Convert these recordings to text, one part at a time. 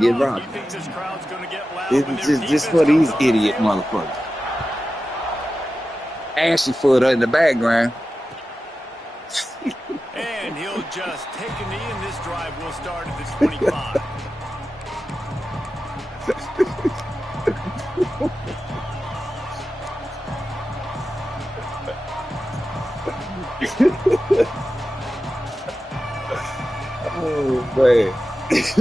get rocked. This is just for these idiot motherfuckers. Ashy foot in the background. And he'll just take a knee, and this drive will start at the 25. Oh, man. Here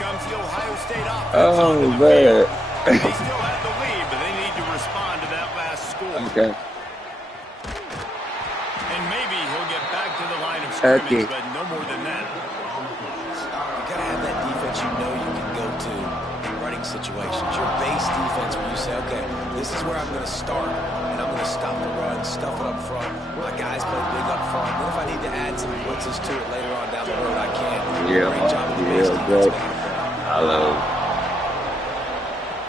comes the Ohio State offense. Oh, man. They still have the lead, but they need to respond to that last score. Okay. And maybe he'll get back to the line of scrimmage, but no more than that. You got to have that defense you know you can go to in running situations. Your base defense where you say, okay, this is where I'm going to start, and I'm going to stop the run, stuff it up front. My guys play big up front. Then if I need to add some blitzes to it later on down the road, I can. Yeah, great job of the base defense. Great. Hello.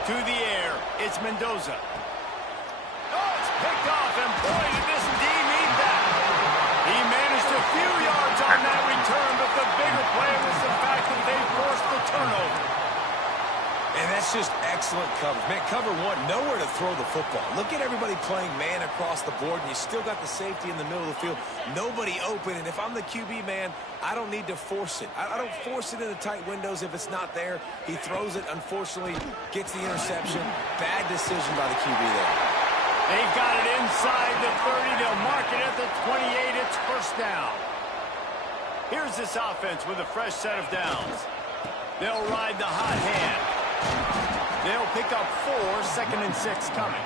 To the air, it's Mendoza. Oh, it's picked off, and boy, did this D mean that. He managed a few yards on that return, but the bigger play was the fact that they forced the turnover. And that's just excellent coverage. Man, cover one, nowhere to throw the football. Look at everybody playing man across the board, and you still got the safety in the middle of the field. Nobody open, and if I'm the QB, man, I don't need to force it. I don't force it into tight windows if it's not there. He throws it, unfortunately, gets the interception. Bad decision by the QB there. They've got it inside the 30. They'll mark it at the 28. It's first down. Here's this offense with a fresh set of downs. They'll ride the hot hand. They'll pick up 4, 2nd and 6 coming.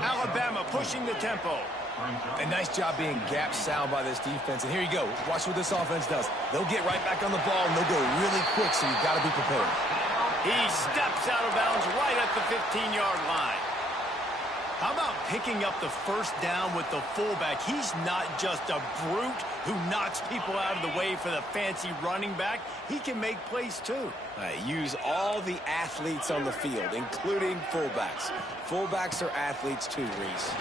Alabama pushing the tempo. A nice job being gap sound by this defense. And here you go. Watch what this offense does. They'll get right back on the ball, and they'll go really quick, so you've got to be prepared. He steps out of bounds right at the 15-yard line. How about picking up the first down with the fullback? He's not just a brute who knocks people out of the way for the fancy running back. He can make plays, too. Use all the athletes on the field, including fullbacks. Fullbacks are athletes, too, Reese.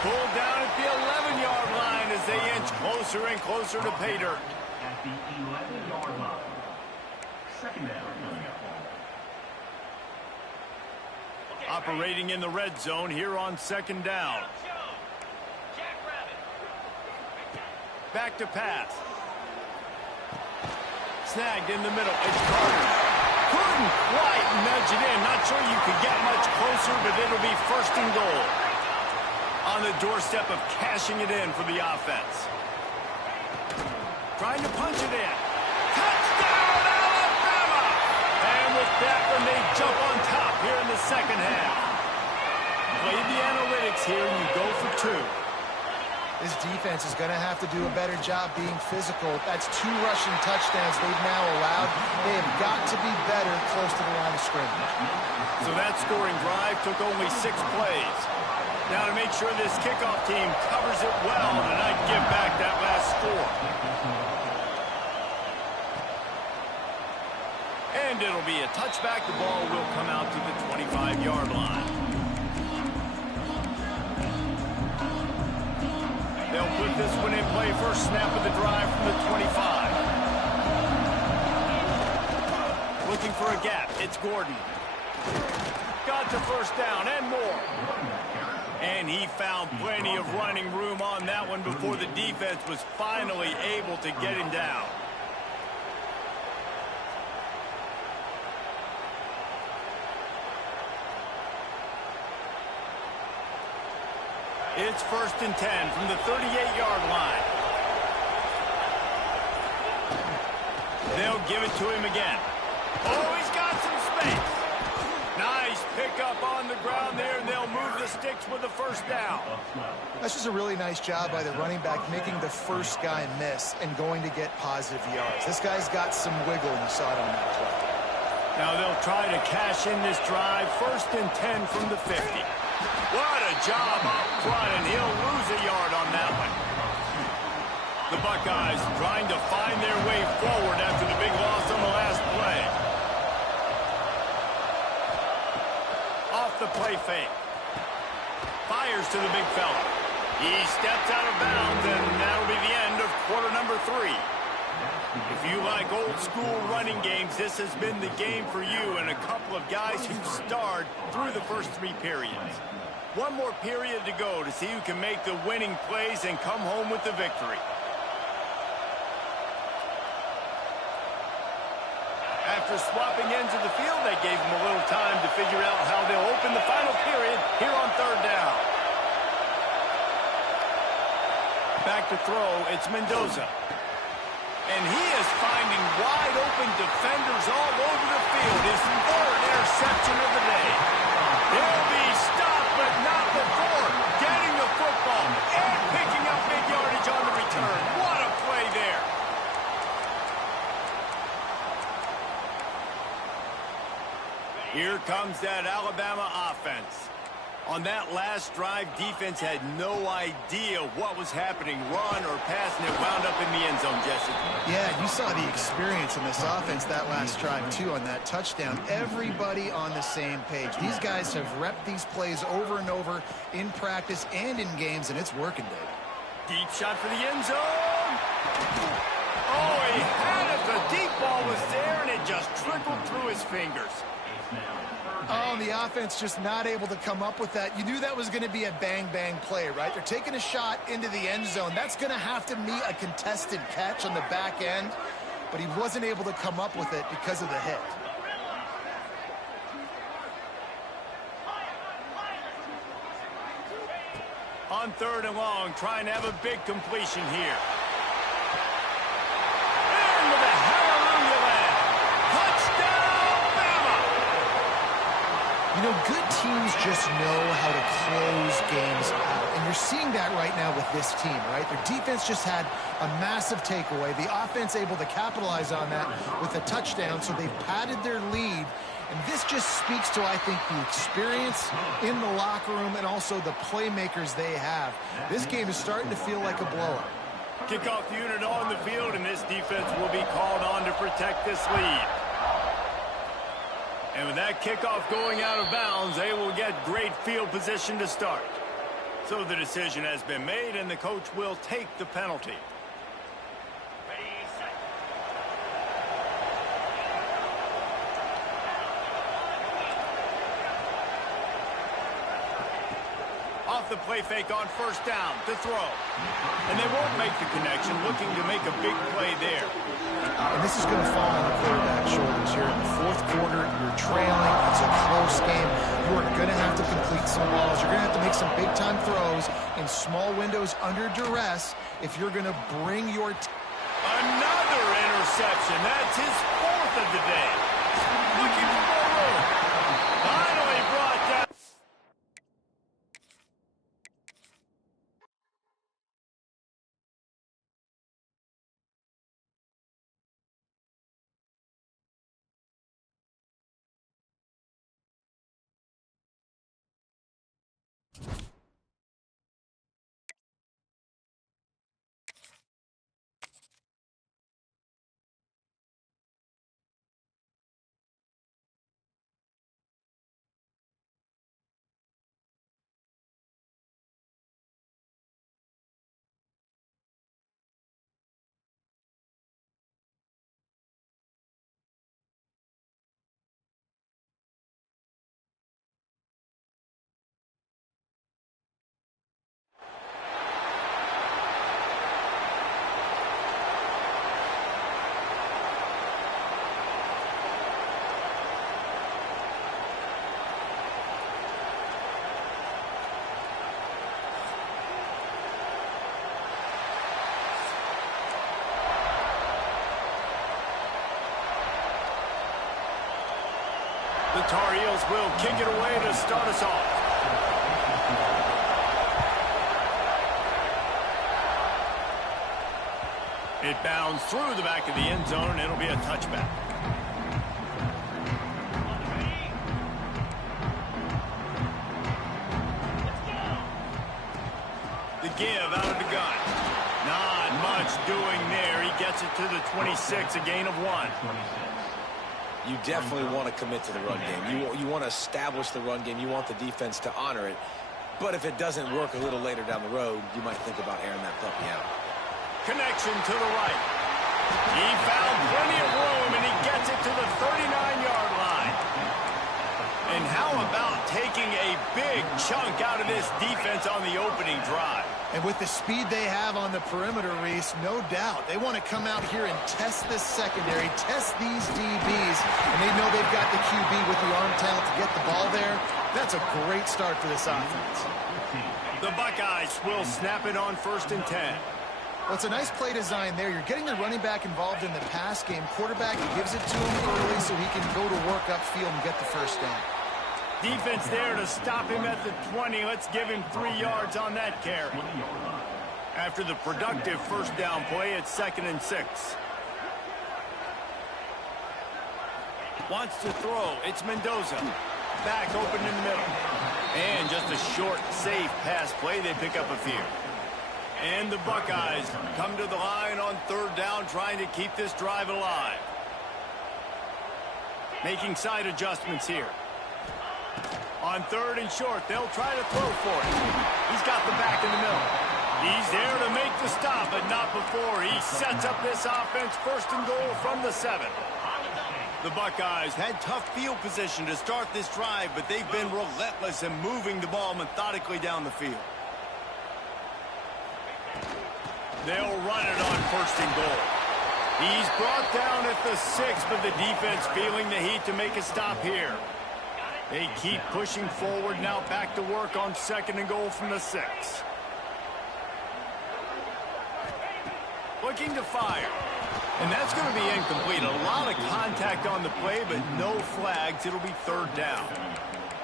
Pulled down at the 11-yard line as they inch closer and closer to pay dirt. At the 11-yard line. Second down. Operating in the red zone here on second down. Back to pass. Snagged in the middle. It's Carter. Couldn't quite nudge it in. Not sure you could get much closer, but it'll be first and goal. On the doorstep of cashing it in for the offense. Trying to punch it in. Touchdown, Alabama! And with that one, they jump on top here in the second half. Play the analytics here, and you go for 2. This defense is going to have to do a better job being physical. That's 2 rushing touchdowns they've now allowed. They have got to be better close to the line of scrimmage. So that scoring drive took only 6 plays. Now to make sure this kickoff team covers it well and not give back that last score. And it'll be a touchback. The ball will come out to the 25-yard line. They'll put this one in play. First snap of the drive from the 25. Looking for a gap. It's Gordon. Got to first down and more. And he found plenty of running room on that one before the defense was finally able to get him down. It's first and 10 from the 38-yard line. They'll give it to him again. Oh, he's got some space. Nice pickup on the ground there, and they'll move the sticks with the first down. That's just a really nice job by the running back making the first guy miss and going to get positive yards. This guy's got some wiggle, and you saw it on that play. Now they'll try to cash in this drive. First and 10 from the 50. What a job up front, and he'll lose a yard on that one. The Buckeyes trying to find their way forward after the big loss on the last play. Off the play fake. Fires to the big fella. He steps out of bounds, and that'll be the old school running games, this has been the game for you and a couple of guys who've starred through the first 3 periods. One more period to go to see who can make the winning plays and come home with the victory. After swapping ends of the field, that gave them a little time to figure out how they'll open the final period here on 3rd down. Back to throw, it's Mendoza. And he is finding wide-open defenders all over the field. His 3rd interception of the day. He'll be stopped, but not before getting the football and picking up big yardage on the return. What a play there. Here comes that Alabama offense. On that last drive, defense had no idea what was happening, run or pass, and it wound up in the end zone, Jesse. Yeah, you saw the experience in this offense that last drive, too, on that touchdown. Everybody on the same page. These guys have repped these plays over and over in practice and in games, and it's working, Dave. Deep shot for the end zone. Oh, he had it. The deep ball was there, and it just trickled through his fingers. Oh, and the offense just not able to come up with that. You knew that was going to be a bang-bang play, right? They're taking a shot into the end zone. That's going to have to meet a contested catch on the back end, but he wasn't able to come up with it because of the hit. On 3rd and long, trying to have a big completion here. Into the hallelujah land. Touchdown, Bama! You know, good teams just know how to close games out, and you're seeing that right now with this team, right? Their defense just had a massive takeaway. The offense able to capitalize on that with a touchdown, so they've padded their lead. And this just speaks to, I think, the experience in the locker room and also the playmakers they have. This game is starting to feel like a blowout. Kickoff unit on the field, and this defense will be called on to protect this lead. And with that kickoff going out of bounds, they will get great field position to start. So the decision has been made, and the coach will take the penalty. Off the play fake on 1st down to throw. And they won't make the connection, looking to make a big play there. And this is going to fall on the quarterback's shoulders here in the 4th quarter. You're trailing. It's a close game. You are going to have to complete some balls. You're going to have to make some big-time throws in small windows under duress if you're going to bring your team. Another interception. That's his 4th of the day. Looking for more room. Finally brought down. The Tar Heels will kick it away to start us off. It bounds through the back of the end zone, and it'll be a touchback. The give out of the gun. Not much doing there. He gets it to the 26, a gain of 1. You definitely want to commit to the run game. You want to establish the run game. You want the defense to honor it. But if it doesn't work a little later down the road, you might think about airing that puppy out. Connection to the right. He found plenty of room, and he gets it to the 39-yard line. And how about taking a big chunk out of this defense on the opening drive? And with the speed they have on the perimeter, Reese, no doubt, they want to come out here and test this secondary, test these DBs, and they know they've got the QB with the arm talent to get the ball there. That's a great start for this offense. The Buckeyes will snap it on 1st and 10. Well, it's a nice play design there. You're getting the running back involved in the pass game. Quarterback gives it to him early so he can go to work upfield and get the first down. Defense there to stop him at the 20. Let's give him 3 yards on that carry. After the productive first down play, it's 2nd and 6. Wants to throw. It's Mendoza. Back open in the middle. And just a short, safe pass play. They pick up a few. And the Buckeyes come to the line on 3rd down, trying to keep this drive alive. Making side adjustments here. On 3rd and short, they'll try to throw for it. He's got the back in the middle. He's there to make the stop, but not before. He sets up this offense 1st and goal from the 7. The Buckeyes had tough field position to start this drive, but they've been relentless in moving the ball methodically down the field. They'll run it on 1st and goal. He's brought down at the 6, but the defense feeling the heat to make a stop here. They keep pushing forward now, back to work on 2nd and goal from the 6. Looking to fire. And that's going to be incomplete. A lot of contact on the play, but no flags. It'll be 3rd down.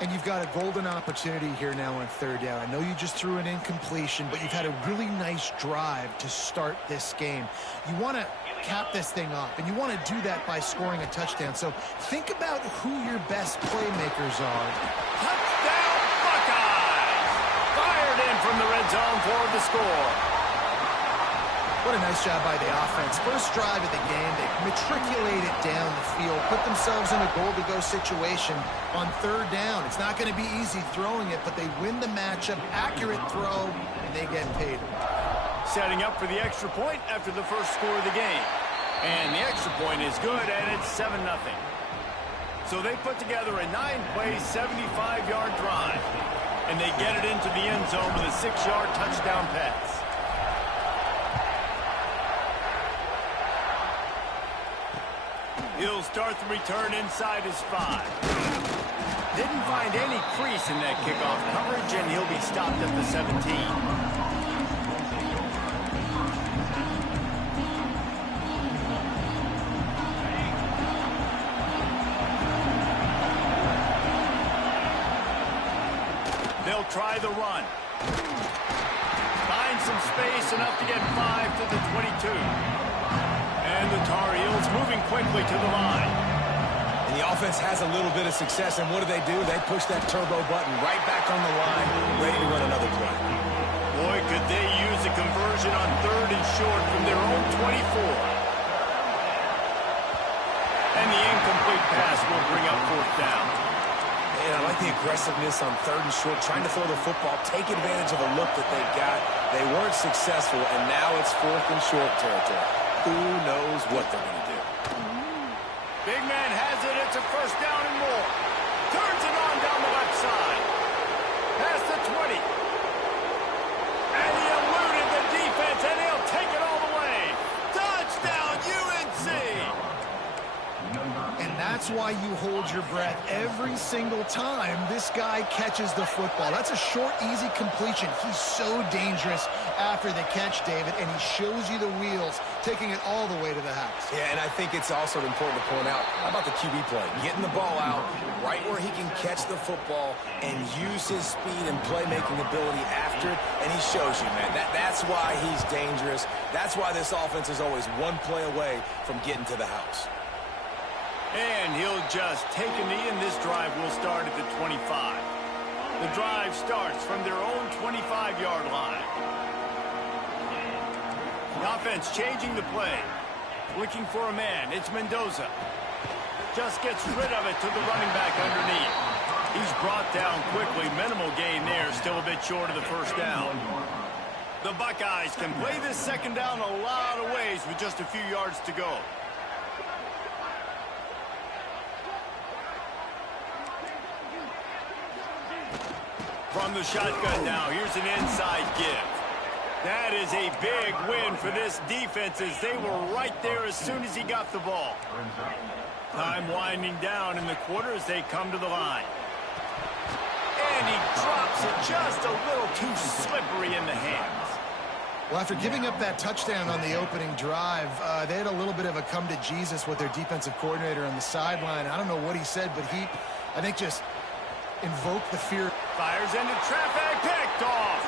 And you've got a golden opportunity here now on 3rd down. I know you just threw an incompletion, but you've had a really nice drive to start this game. You want to cap this thing off, and you want to do that by scoring a touchdown. So think about who your best playmakers are. Touchdown, Buckeyes! Fired in from the red zone for the score. What a nice job by the offense. First drive of the game, they matriculate it down the field, put themselves in a goal-to-go situation on 3rd down. It's not going to be easy throwing it, but they win the matchup, accurate throw, and they get paid. Setting up for the extra point after the first score of the game. And the extra point is good, and it's 7-0. So they put together a 9-play, 75-yard drive. And they get it into the end zone with a 6-yard touchdown pass. He'll start the return inside his 5. Didn't find any crease in that kickoff coverage, and he'll be stopped at the 17. They'll try the run. Find some space, enough to get 5 to the 22. And the Tar Heels moving quickly to the line. And the offense has a little bit of success, and what do? They push that turbo button right back on the line, ready to run another play. Boy, could they use a conversion on 3rd and short from their own 24. And the incomplete pass will bring up 4th down. Man, I like the aggressiveness on 3rd and short, trying to throw the football, take advantage of a look that they've got. They weren't successful, and now it's 4th and short territory. Who knows what they're going to do? Big man has it. It's a 1st down and more. Turns it on down the left side. Past the 20. And he eluded the defense, and he'll take it all the way. Touchdown, UNC! And that's why you hold your breath every single time this guy catches the football. That's a short, easy completion. He's so dangerous after the catch, David, and he shows you the wheels, taking it all the way to the house. Yeah, and I think it's also important to point out, how about the QB play? Getting the ball out right where he can catch the football and use his speed and playmaking ability after it, and he shows you, man. That's why he's dangerous. That's why this offense is always one play away from getting to the house. And he'll just take a knee, and this drive will start at the 25. The drive starts from their own 25-yard line. The offense changing the play. Looking for a man. It's Mendoza. Just gets rid of it to the running back underneath. He's brought down quickly. Minimal gain there. Still a bit short of the 1st down. The Buckeyes can play this second down a lot of ways with just a few yards to go. From the shotgun now, here's an inside give. That is a big win for this defense as they were right there as soon as he got the ball. Time winding down in the quarter as they come to the line. And he drops it just a little too slippery in the hands. Well, after giving up that touchdown on the opening drive, they had a little bit of a come to Jesus with their defensive coordinator on the sideline. I don't know what he said, but he, I think, just invoked the fear. Fires into traffic, picked off.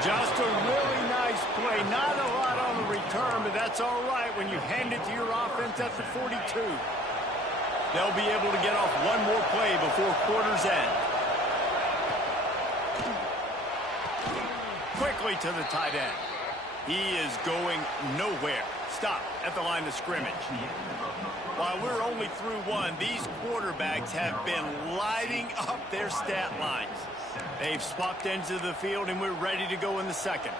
Just a really nice play. Not a lot on the return, but that's all right when you hand it to your offense at the 42. They'll be able to get off one more play before quarter's end. Quickly to the tight end. He is going nowhere. Stop at the line of scrimmage. While we're only through one, these quarterbacks have been lighting up their stat lines. They've swapped ends of the field, and we're ready to go in the second.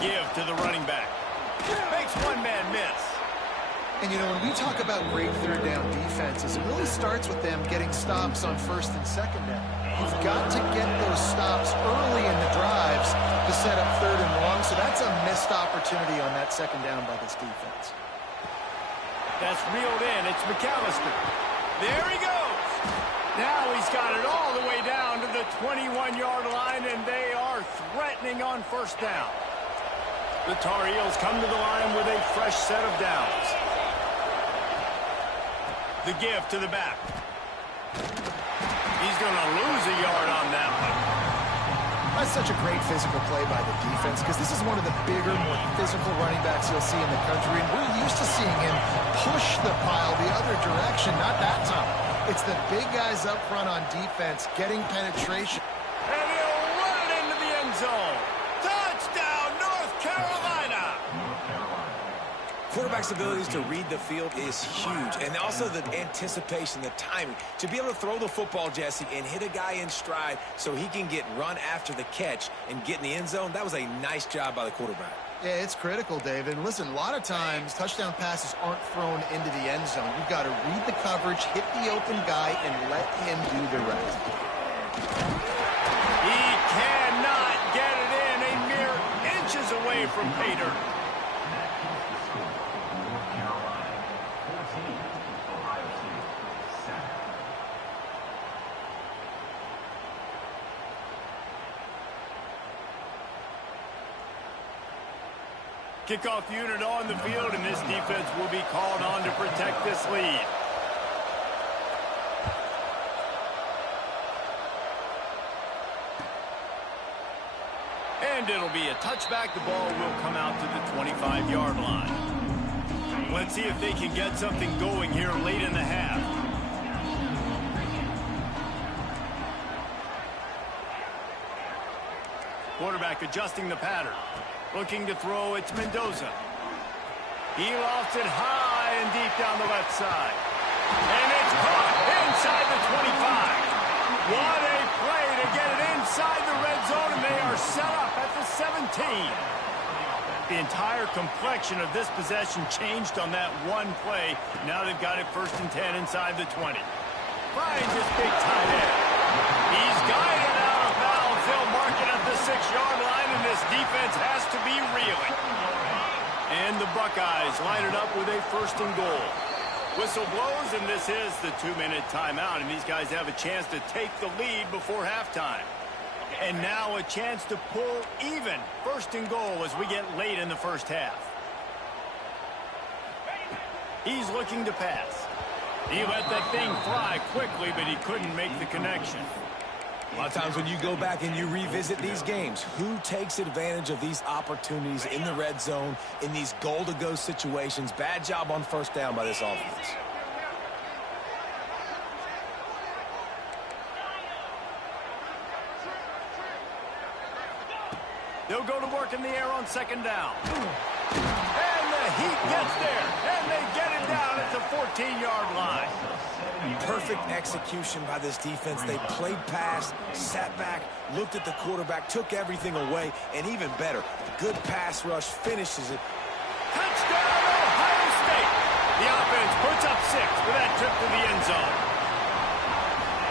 Give to the running back. Makes one man miss. And, you know, when we talk about great third down defenses, it really starts with them getting stops on first and second down. You've got to get those stops early in the drives to set up third and long, so that's a missed opportunity on that second down by this defense. That's reeled in. It's McAllister. There he goes. Now he's got it all the way down to the 21-yard line, and they are threatening on first down. The Tar Heels come to the line with a fresh set of downs. The give to the back. He's going to lose a yard on that one. That's such a great physical play by the defense because this is one of the bigger, more physical running backs you'll see in the country, and we're used to seeing him push the pile the other direction, not that time. It's the big guys up front on defense getting penetration. And he'll run it into the end zone. Touchdown, North Carolina! Quarterback's abilities to read the field is huge, and also the anticipation, the timing. To be able to throw the football, Jesse, and hit a guy in stride so he can get run after the catch and get in the end zone, that was a nice job by the quarterback. Yeah, it's critical, David. And listen, a lot of times touchdown passes aren't thrown into the end zone. You've got to read the coverage, hit the open guy, and let him do the rest. He cannot get it in, a mere inches away from pay dirt. Kickoff unit on the field, and this defense will be called on to protect this lead. And it'll be a touchback. The ball will come out to the 25-yard line. Let's see if they can get something going here late in the half. Quarterback adjusting the pattern. Looking to throw, it's Mendoza. He lofts it high and deep down the left side. And it's caught inside the 25. What a play to get it inside the red zone, and they are set up at the 17. The entire complexion of this possession changed on that one play. Now they've got it 1st and 10 inside the 20. Finds his big tight end. He's guided out of bounds. They'll mark it at the 6-yard line, and this defense has to be reeling. And the Buckeyes line it up with a 1st and goal. Whistle blows, and this is the 2-minute timeout, and these guys have a chance to take the lead before halftime. And now a chance to pull even 1st and goal as we get late in the first half. He's looking to pass. He let that thing fly quickly, but he couldn't make the connection. A lot of times when you go back and you revisit these games, who takes advantage of these opportunities in the red zone, in these goal-to-go situations? Bad job on 1st down by this offense. They'll go to work in the air on second down. And the Heat gets there, and they get it down at the 14-yard line. Perfect execution by this defense. They played pass, sat back, looked at the quarterback, took everything away, and even better, good pass rush finishes it. Touchdown, Ohio State. The offense puts up 6 with that trip to the end zone.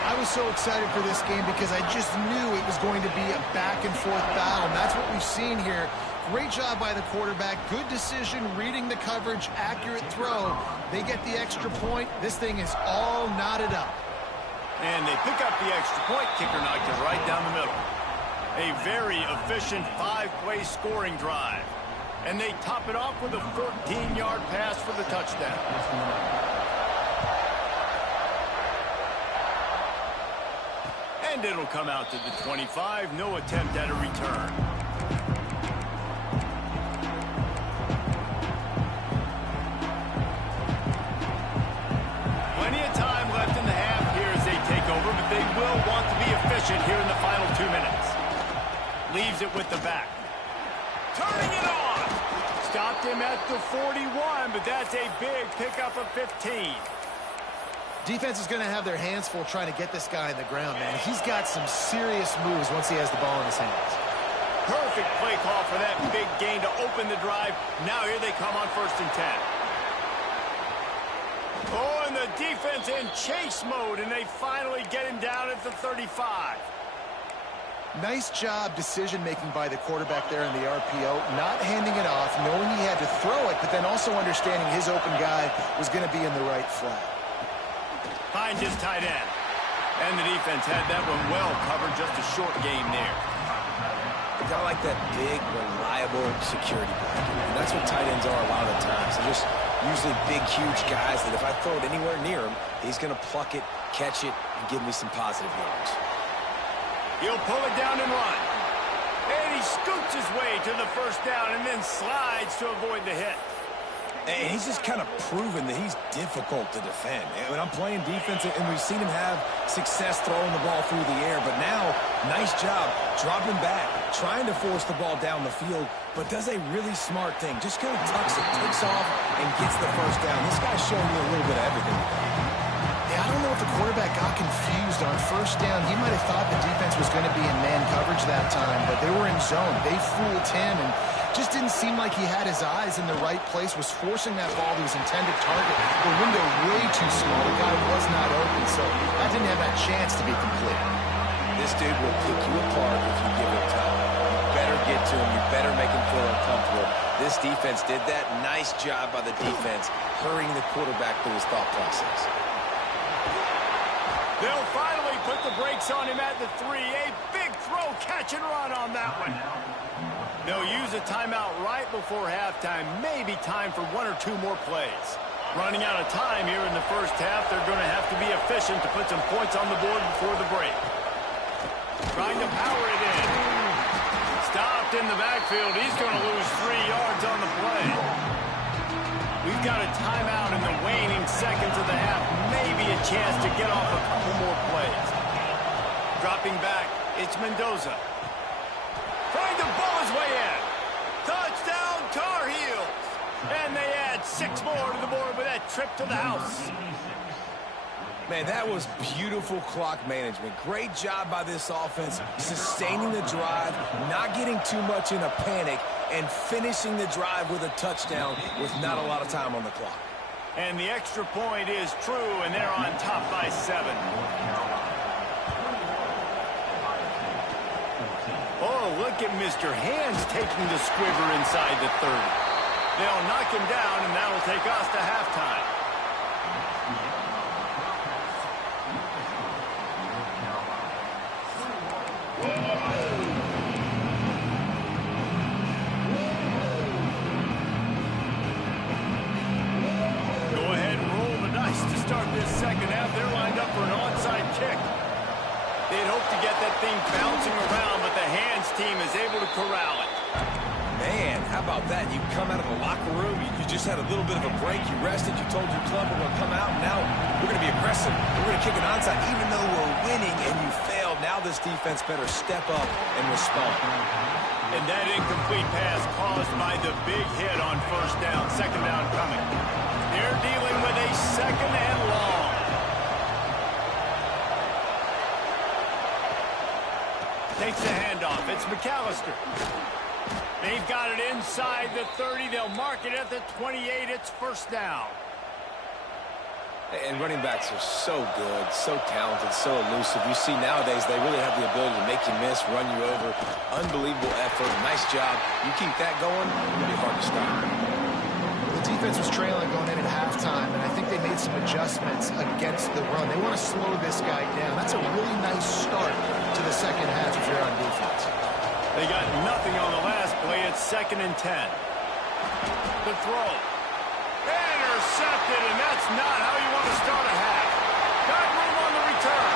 I was so excited for this game because I just knew it was going to be a back-and-forth battle, and that's what we've seen here. Great job by the quarterback. Good decision, reading the coverage, accurate throw. They get the extra point. This thing is all knotted up. And they pick up the extra point. Kicker knocked it right down the middle. A very efficient 5-play scoring drive. And they top it off with a 14-yard pass for the touchdown. And it'll come out to the 25. No attempt at a return. Plenty of time left in the half here as they take over, but they will want to be efficient here in the final 2 minutes. Leaves it with the back. Turning it on. Stopped him at the 41, but that's a big pickup of 15. Defense is going to have their hands full trying to get this guy in the ground, man. He's got some serious moves once he has the ball in his hands. Perfect play call for that big gain to open the drive. Now here they come on 1st and 10. Oh, and the defense in chase mode, and they finally get him down at the 35. Nice job decision-making by the quarterback there in the RPO, not handing it off, knowing he had to throw it, but then also understanding his open guy was going to be in the right flat. Finds his tight end. And the defense had that one well covered, just a short game there. You got like that big, reliable security blanket. And that's what tight ends are a lot of the times. They're just usually big, huge guys that if I throw it anywhere near him, he's going to pluck it, catch it, and give me some positive yards. He'll pull it down and run. And he scoots his way to the 1st down and then slides to avoid the hit. And he's just kind of proven that he's difficult to defend. And I'm playing defense, and we've seen him have success throwing the ball through the air. But now, nice job dropping back, trying to force the ball down the field, but does a really smart thing. Just kind of tucks it, takes off, and gets the 1st down. This guy's showing you a little bit of everything. Yeah, I don't know if the quarterback got confused on 1st down. He might have thought the defense was going to be in man coverage that time, but they were in zone. They fooled him and just didn't seem like he had his eyes in the right place, was forcing that ball to his intended target. The window way too small. The guy was not open, so that didn't have that chance to be complete. This dude will pick you apart if you give him time. You better get to him. You better make him feel uncomfortable. This defense did that. Nice job by the defense, hurrying the quarterback through his thought process. They'll finally put the brakes on him at the 3. A big throw, catch and run on that one. They'll use a timeout right before halftime. Maybe time for 1 or 2 more plays. Running out of time here in the 1st half. They're going to have to be efficient to put some points on the board before the break. Trying to power it in. Stopped in the backfield. He's going to lose 3 yards on the play. We've got a timeout in the waning seconds of the half. Maybe a chance to get off a couple more plays. Dropping back, it's Mendoza. Trying to bowl his way in. Touchdown, Tar Heels. And they add 6 more to the board with that trip to the house. Man, that was beautiful clock management. Great job by this offense, sustaining the drive, not getting too much in a panic, and finishing the drive with a touchdown with not a lot of time on the clock. And the extra point is true, and they're on top by 7. Oh, look at Mr. Hands taking the squiver inside the 30. They'll knock him down, and that'll take us to halftime. Go ahead and roll the dice to start this 2nd half. They're lined up for an onside kick. They'd hope to get that thing bouncing around, but the Hands team is able to corral it. Man, how about that? You come out of the locker room, you just had a little bit of a break, you rested, you told your club we're going to come out, and now we're going to be aggressive. We're going to kick an onside even though we're winning, and you failed Now this defense better step up and respond. And that incomplete pass caused by the big hit on first down. Second down coming. They're dealing with a second and long. Takes the handoff. It's McAllister. They've got it inside the 30. They'll mark it at the 28. It's first down. And running backs are so good, so talented, so elusive. You see nowadays they really have the ability to make you miss, run you over. Unbelievable effort. Nice job. You keep that going, it'll be hard to stop. The defense was trailing going in at halftime, and I think they made some adjustments against the run. They want to slow this guy down. That's a really nice start to the second half if you're on defense. They got nothing on the last play. It's 2nd and 10. The throw. Intercepted, and that's not how you want to start a half. Got room on the return.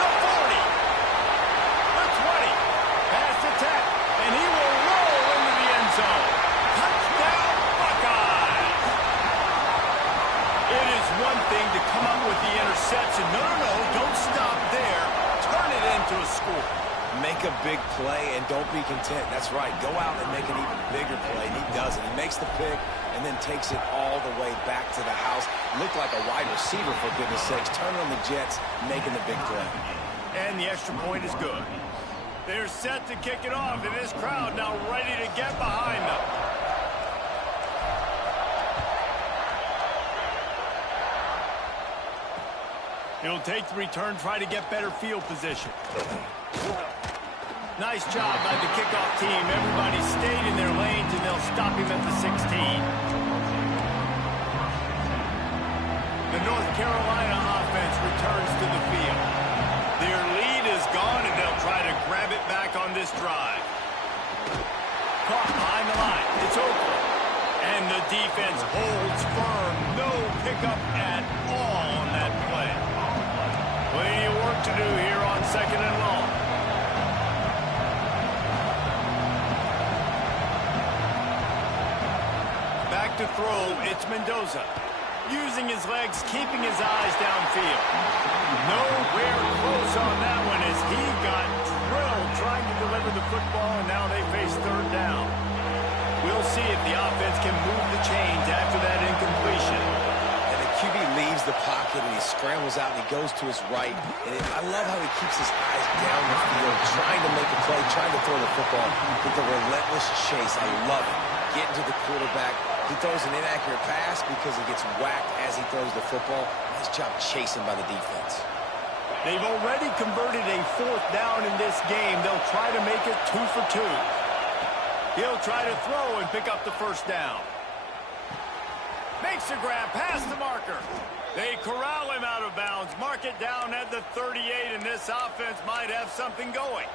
The 40. The 20. Pass attack, and he will roll into the end zone. Touchdown, Buckeyes. It is one thing to come up with the interception. No, don't stop there. Turn it into a score. Make a big play and don't be content. That's right. Go out and make an even bigger play. And he does it. He makes the pick and then takes it all the way back to the house. Looked like a wide receiver, for goodness sakes. Turning on the Jets, making the big play. And the extra point is good. They're set to kick it off, and this crowd now ready to get behind them. He'll take the return, try to get better field position. Nice job by the kickoff team. Everybody stayed in their lanes, and they'll stop him at the 16. The North Carolina offense returns to the field. Their lead is gone, and they'll try to grab it back on this drive. Caught behind the line. It's Oakland. And the defense holds firm. No pickup at all on that play. Plenty of work to do here on 2nd and long. Back to throw, it's Mendoza. Using his legs, keeping his eyes downfield. Nowhere close on that one as he got drilled trying to deliver the football, and now they face 3rd down. We'll see if the offense can move the chains after that incompletion. And the QB leaves the pocket, and he scrambles out, and he goes to his right. And I love how he keeps his eyes down the field, trying to make a play, trying to throw the football with the relentless chase. I love it. Getting to the quarterback. He throws an inaccurate pass because he gets whacked as he throws the football. Nice job chasing by the defense. They've already converted a 4th down in this game. They'll try to make it 2 for 2. He'll try to throw and pick up the 1st down. Makes a grab past the marker. They corral him out of bounds. Mark it down at the 38, and this offense might have something going.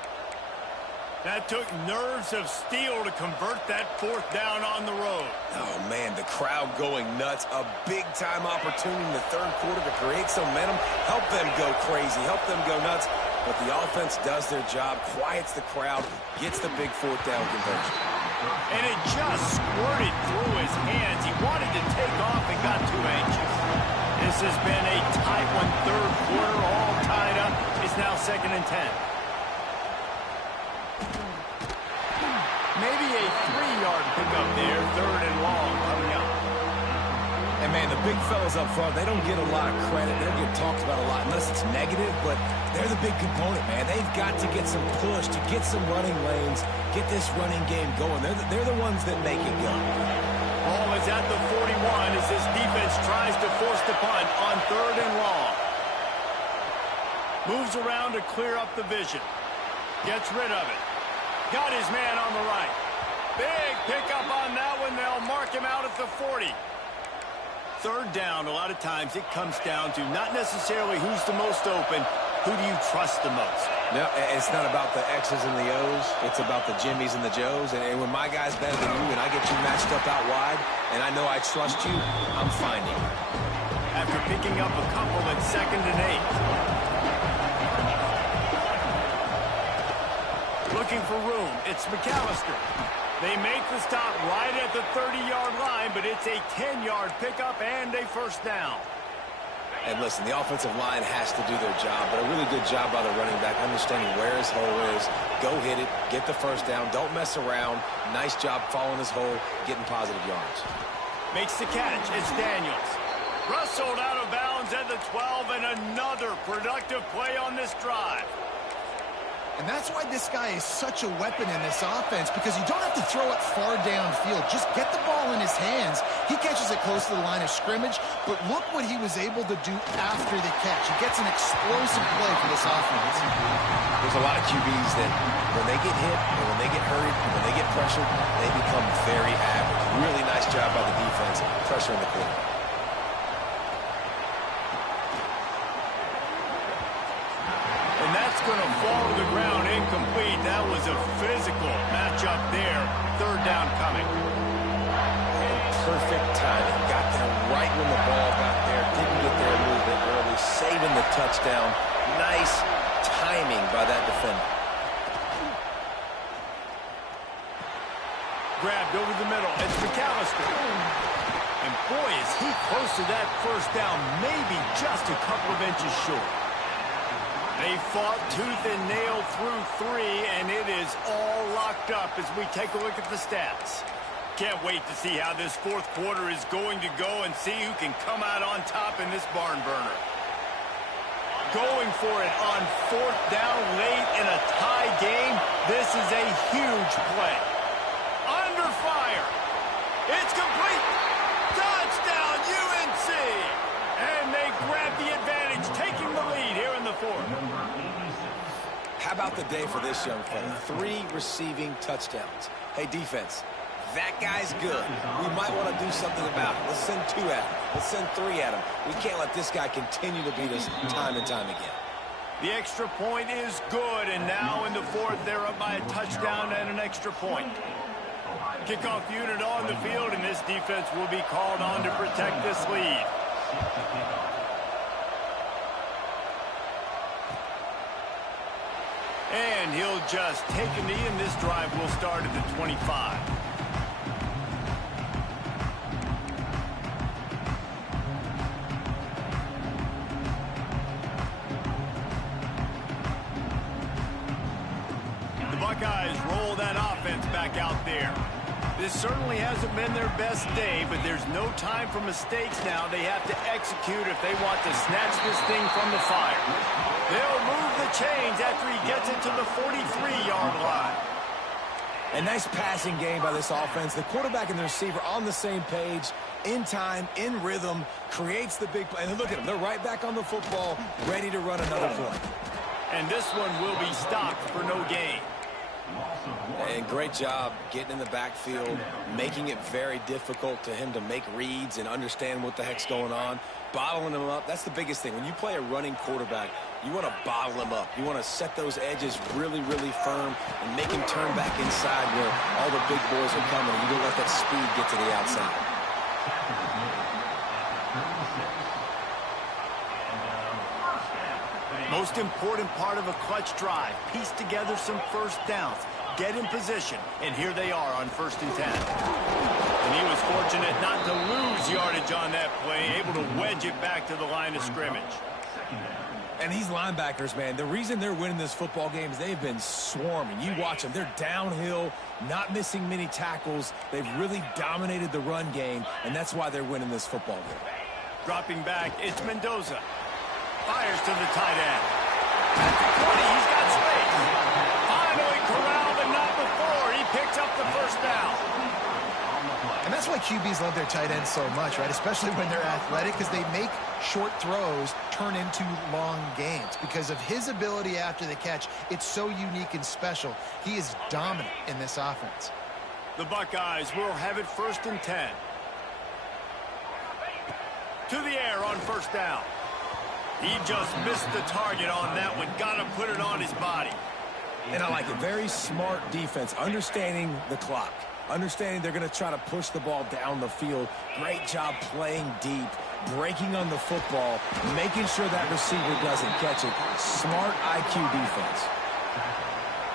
That took nerves of steel to convert that 4th down on the road. Oh, man, the crowd going nuts. A big-time opportunity in the 3rd quarter to create some momentum. Help them go crazy. Help them go nuts. But the offense does their job, quiets the crowd, gets the big 4th down conversion. And it just squirted through his hands. He wanted to take off and got too anxious. This has been a tight one, 3rd quarter, all tied up. It's now 2nd and 10. Maybe a 3-yard pickup there, 3rd and long coming up. And, man, the big fellas up front, they don't get a lot of credit. They don't get talked about a lot unless it's negative, but they're the big component, man. They've got to get some push, to get some running lanes, get this running game going. They're the ones that make it go. Ball is at the 41 as this defense tries to force the punt on 3rd and long. Moves around to clear up the vision. Gets rid of it. Got his man on the right. Big pickup on that one. They'll mark him out at the 40. 3rd down, a lot of times it comes down to not necessarily who's the most open, who do you trust the most? No, it's not about the X's and the O's. It's about the Jimmies and the Joes. And when my guy's better than you and I get you matched up out wide and I know I trust you, I'm finding you. After picking up a couple at 2nd and 8. Looking for room. It's McAllister. They make the stop right at the 30-yard line, but it's a 10-yard pickup and a 1st down. And listen, the offensive line has to do their job, but a really good job by the running back, understanding where his hole is. Go hit it, get the first down, don't mess around. Nice job following his hole, getting positive yards. Makes the catch. It's Daniels. Wrestled out of bounds at the 12, and another productive play on this drive. And that's why this guy is such a weapon in this offense, because you don't have to throw it far downfield. Just get the ball in his hands. He catches it close to the line of scrimmage, but look what he was able to do after the catch. He gets an explosive play for this offense. There's a lot of QBs that when they get hit and when they get hurried and when they get pressured, they become very average. Really nice job by the defense pressuring the quarterback. And that's going to fall to the ground incomplete. That was a physical matchup there. Third down coming. And perfect timing. Got there right when the ball got there. Didn't get there a little bit early. Saving the touchdown. Nice timing by that defender. Grabbed over the middle. It's McAllister. And boy, is he close to that first down. Maybe just a couple of inches short. They fought tooth and nail through 3, and it is all locked up as we take a look at the stats. Can't wait to see how this fourth quarter is going to go and see who can come out on top in this barn burner. Going for it on fourth down late in a tie game. This is a huge play. Under fire. It's complete. Touchdown, UNC. And they grab the advantage, taking the lead here in the fourth. How about the day for this young fella? 3 receiving touchdowns. Hey, defense, that guy's good. We might want to do something about it. Let's send 2 at him. Let's send 3 at him. We can't let this guy continue to beat us time and time again. The extra point is good, and now in the fourth, they're up by a touchdown and an extra point. Kickoff unit on the field, and this defense will be called on to protect this lead. And he'll just take a knee, and this drive will start at the 25. The Buckeyes roll that offense back out there. This certainly hasn't been their best day, but there's no time for mistakes now. They have to execute if they want to snatch this thing from the fire. They'll move the chains after he gets it to the 43-yard line. A nice passing game by this offense. The quarterback and the receiver on the same page, in time, in rhythm, creates the big play. And look at them. They're right back on the football, ready to run another play. And this one will be stopped for no gain. And great job getting in the backfield, making it very difficult to him to make reads and understand what the heck's going on. Bottling him up, that's the biggest thing. When you play a running quarterback, you want to bottle him up. You want to set those edges really, really firm and make him turn back inside where all the big boys are coming. You don't let that speed get to the outside. Most important part of a clutch drive, piece together some first downs, get in position, and here they are on 1st and 10. And he was fortunate not to lose yardage on that play, able to wedge it back to the line of scrimmage. And these linebackers, man, the reason they're winning this football game is they've been swarming. You watch them. They're downhill, not missing many tackles. They've really dominated the run game, and that's why they're winning this football game. Dropping back, it's Mendoza. Fires to the tight end. At the 20, he's got space. Finally corralled, and not before. He picks up the first down. And that's why QBs love their tight ends so much, right? Especially when they're athletic, because they make short throws turn into long gains. Because of his ability after the catch, it's so unique and special. He is dominant in this offense. The Buckeyes will have it 1st and 10. To the air on 1st down. He just missed the target on that one. Got to put it on his body. And I like it. Very smart defense, understanding the clock. Understanding they're going to try to push the ball down the field. Great job playing deep, breaking on the football, making sure that receiver doesn't catch it. Smart IQ defense.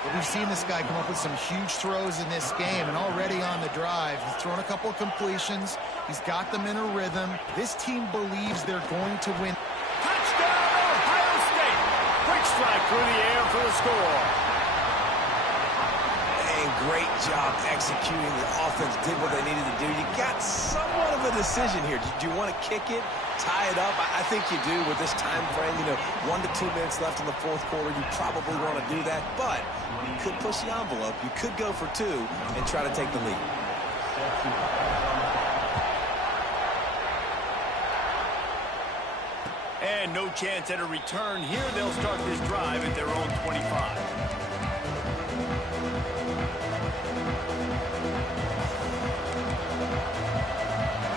But we've seen this guy come up with some huge throws in this game, and already on the drive, he's thrown a couple of completions. He's got them in a rhythm. This team believes they're going to win. strike through the air for the score. And great job executing. The offense did what they needed to do. You got somewhat of a decision here. Do you want to kick it, tie it up? I think you do with this time frame. 1 to 2 minutes left in the fourth quarter. You probably want to do that, but you could push the envelope. You could go for 2 and try to take the lead. And no chance at a return here. They'll start this drive at their own 25.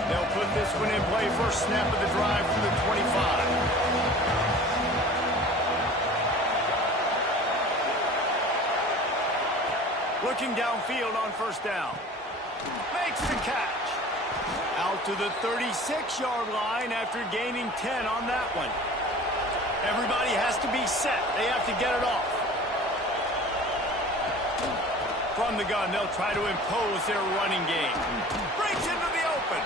They'll put this one in play. First snap of the drive from the 25. Looking downfield on first down. Makes the catch. Out to the 36-yard line after gaining 10 on that one. Everybody has to be set. They have to get it off. From the gun, they'll try to impose their running game. Breaks into the open.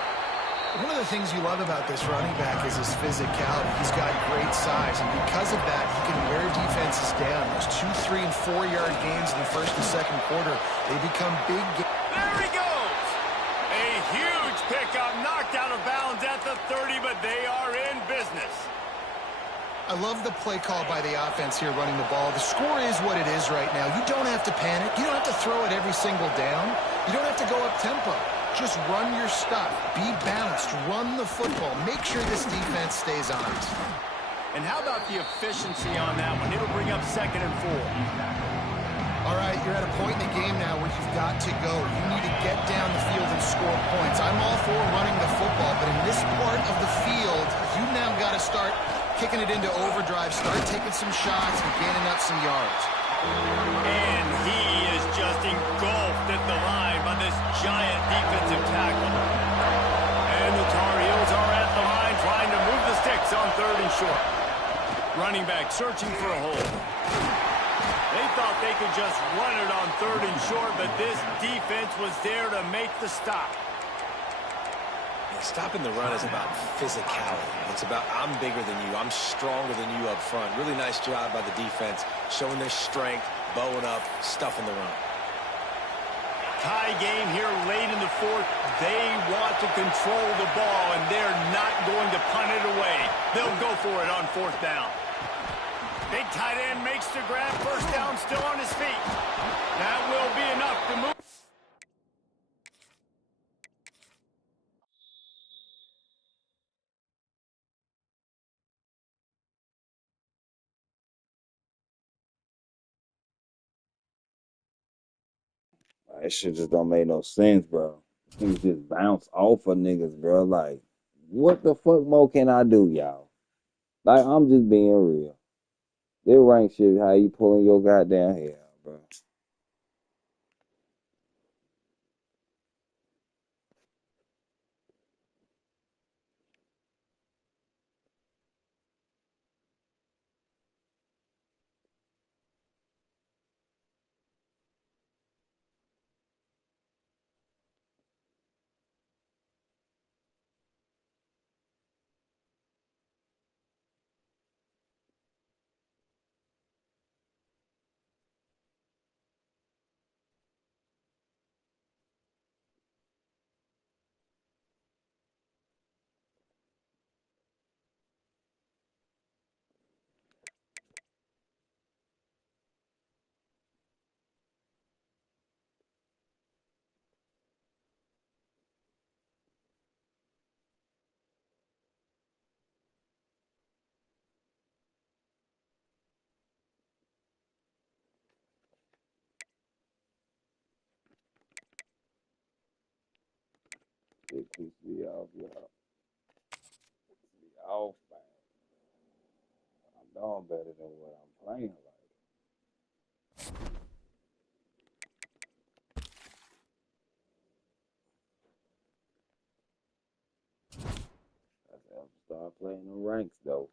One of the things you love about this running back is his physicality. He's got great size, and because of that, he can wear defenses down. Those 2, 3, and 4-yard gains in the first and second quarter, they become big gains. There he goes. A huge pickup, knocked out of bounds at the 30, but they are in business. I love the play call by the offense here running the ball. The score is what it is right now. You don't have to panic. You don't have to throw it every single down. You don't have to go up tempo. Just run your stuff. Be balanced. Run the football. Make sure this defense stays honest. And how about the efficiency on that one? It'll bring up 2nd and 4. All right, you're at a point in the game now where you've got to go. You need to get down the field and score points. I'm all for running the football, but in this part of the field, you now got to start kicking it into overdrive, start taking some shots and gaining up some yards. And he is just engulfed at the line by this giant defensive tackle. And the Tar Heels are at the line trying to move the sticks on 3rd and short. Running back searching for a hole. They thought they could just run it on 3rd and short, but this defense was there to make the stop. Stopping the run is about physicality. It's about I'm bigger than you. I'm stronger than you up front. Really nice job by the defense, showing their strength, bowing up, stuffing the run. Tie game here late in the 4th. They want to control the ball, and they're not going to punt it away. They'll go for it on 4th down. Big tight end makes the grab. First down, still on his feet. That will be enough to move. That shit just don't make no sense, bro. Things just bounce off of niggas, bro. Like, what the fuck more can I do, y'all? Like, I'm just being real. This rank shit, how you pulling your goddamn hair, bro. It keeps me off, y'all. Be off, man. I'm doing better than what I'm playing like. I have to start playing the ranks, though.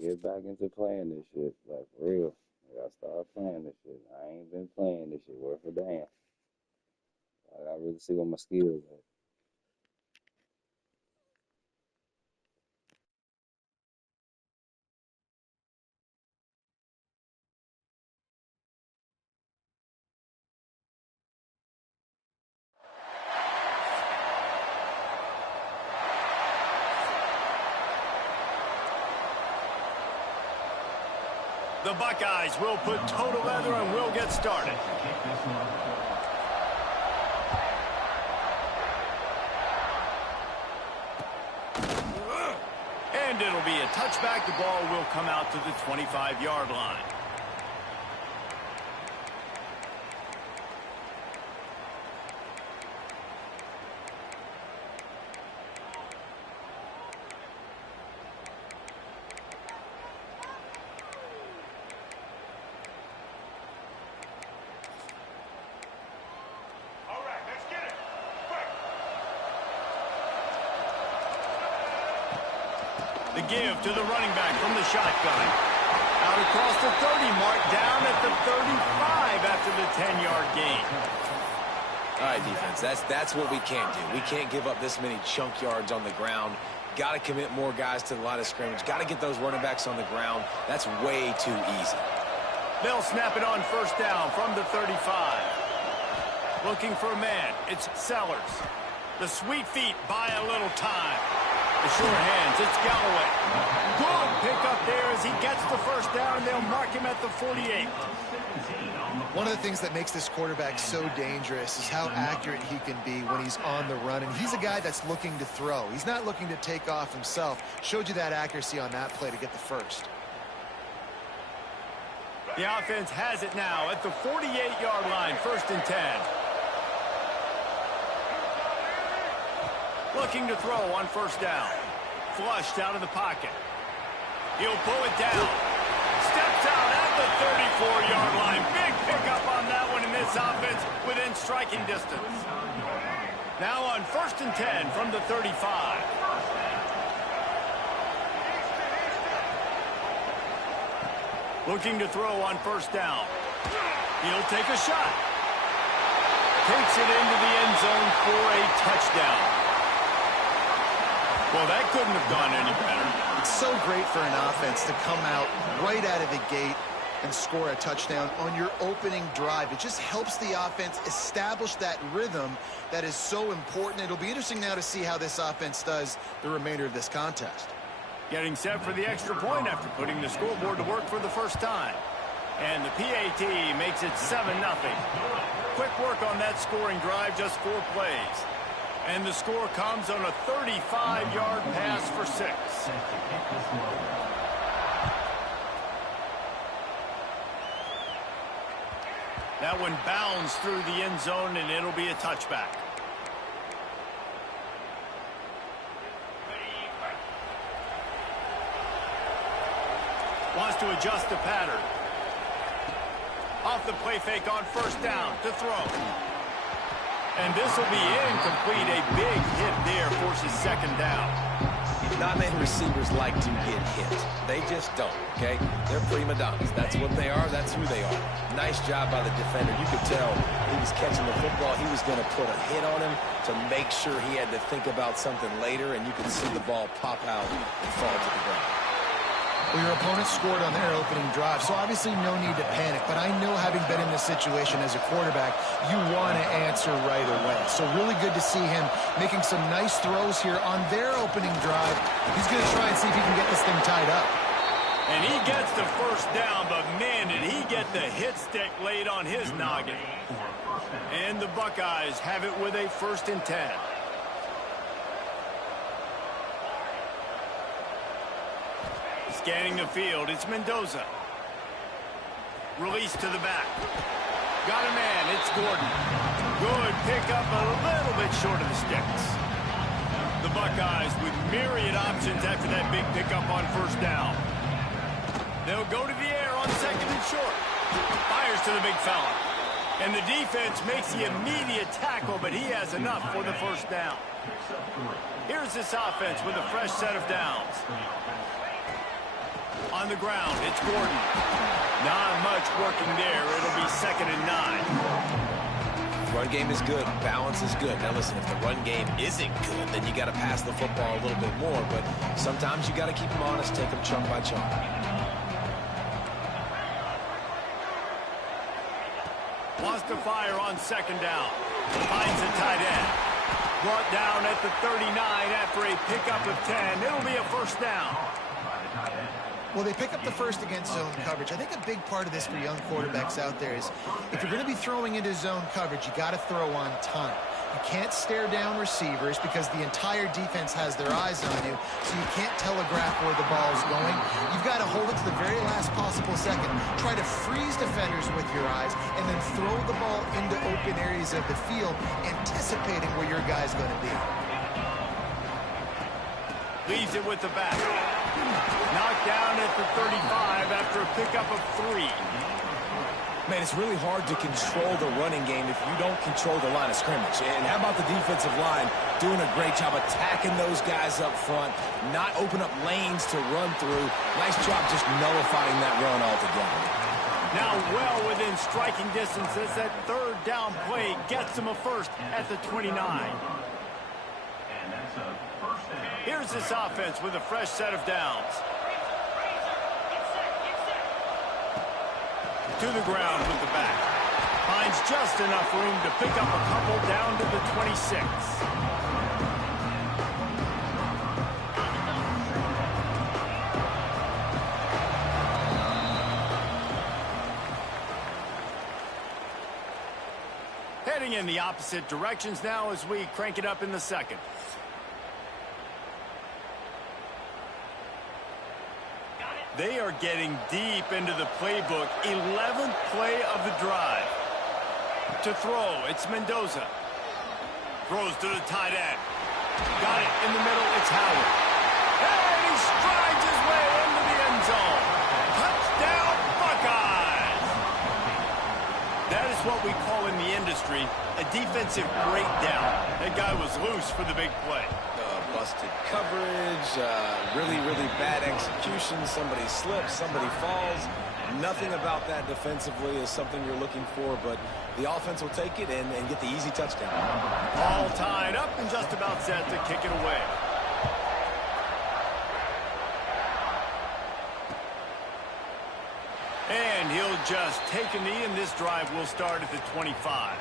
Get back into playing this shit, like, for real. I gotta start playing this shit. I ain't been playing this shit worth a damn. I gotta really see what my skills are. The Buckeyes will put toe to leather and will get started. And it'll be a touchback. The ball will come out to the 25-yard line. The give to the running back from the shotgun. Out across the 30 mark, down at the 35 after the 10-yard gain. All right, defense, that's what we can't do. We can't give up this many chunk yards on the ground. Got to commit more guys to the line of scrimmage. Got to get those running backs on the ground. That's way too easy. They'll snap it on first down from the 35. Looking for a man. It's Sellers. The sweet feet buy a little time. The sure hands, it's Galloway. Good pickup there as he gets the first down. They'll mark him at the 48. One of the things that makes this quarterback so dangerous is how accurate he can be when he's on the run. And he's a guy that's looking to throw. He's not looking to take off himself. Showed you that accuracy on that play to get the first. The offense has it now at the 48-yard line, 1st and 10. Looking to throw on first down. Flushed out of the pocket. He'll pull it down. Steps out at the 34-yard line. Big pickup on that one in this offense within striking distance. Now on 1st and 10 from the 35. Looking to throw on first down. He'll take a shot. Takes it into the end zone for a touchdown. Well, that couldn't have gone any better. It's so great for an offense to come out right out of the gate and score a touchdown on your opening drive. It just helps the offense establish that rhythm that is so important. It'll be interesting now to see how this offense does the remainder of this contest. Getting set for the extra point after putting the scoreboard to work for the first time. And the PAT makes it 7-0. Quick work on that scoring drive, just 4 plays. And the score comes on a 35-yard pass for 6. That one bounds through the end zone, and it'll be a touchback. Wants to adjust the pattern. Off the play fake on first down to throw. And this will be incomplete. A big hit there forces 2nd down. Not many receivers like to get hit. They just don't, okay? They're prima donnas. That's what they are. That's who they are. Nice job by the defender. You could tell he was catching the football. He was going to put a hit on him to make sure he had to think about something later, and you could see the ball pop out and fall to the ground. Well, your opponent scored on their opening drive, so obviously no need to panic. But I know, having been in this situation as a quarterback, you want to answer right away. So really good to see him making some nice throws here on their opening drive. He's going to try and see if he can get this thing tied up. And he gets the first down, but man, did he get the hit stick laid on his noggin. And the Buckeyes have it with a 1st and 10. Scanning the field, it's Mendoza. Release to the back. Got a man, it's Gordon. Good pickup, a little bit short of the sticks. The Buckeyes with myriad options after that big pickup on first down. They'll go to the air on 2nd and short. Fires to the big fella. And the defense makes the immediate tackle, but he has enough for the first down. Here's this offense with a fresh set of downs. On the ground, it's Gordon. Not much working there. It'll be 2nd and 9. Run game is good. Balance is good. Now listen, if the run game isn't good, then you got to pass the football a little bit more. But sometimes you got to keep them honest, take them chunk by chunk. Wants to fire on 2nd down. Finds a tight end. Brought down at the 39 after a pickup of 10. It'll be a first down. Well, they pick up the first against zone coverage. I think a big part of this for young quarterbacks out there is if you're going to be throwing into zone coverage, you got to throw on time. You can't stare down receivers because the entire defense has their eyes on you, so you can't telegraph where the ball's going. You've got to hold it to the very last possible second. Try to freeze defenders with your eyes, and then throw the ball into open areas of the field, anticipating where your guy's going to be. Leaves it with the back. Knocked down at the 35 after a pickup of 3. Man, it's really hard to control the running game if you don't control the line of scrimmage. And how about the defensive line doing a great job attacking those guys up front, not open up lanes to run through. Nice job just nullifying that run altogether. Now well within striking distance as that third down play gets them a first at the 29. Here's this offense with a fresh set of downs. To the ground with the back. Finds just enough room to pick up a couple down to the 26. Heading in the opposite directions now as we crank it up in the second. They are getting deep into the playbook. 11th play of the drive. To throw, it's Mendoza. Throws to the tight end. Got it in the middle, it's Howard. And he strides his way into the end zone. Touchdown, Buckeyes! That is what we call in the industry a defensive breakdown. That guy was loose for the big play. Busted coverage, really bad execution. Somebody slips, somebody falls. Nothing about that defensively is something you're looking for, but the offense will take it and get the easy touchdown. All tied up and just about set to kick it away. And he'll just take a knee, and this drive will start at the 25.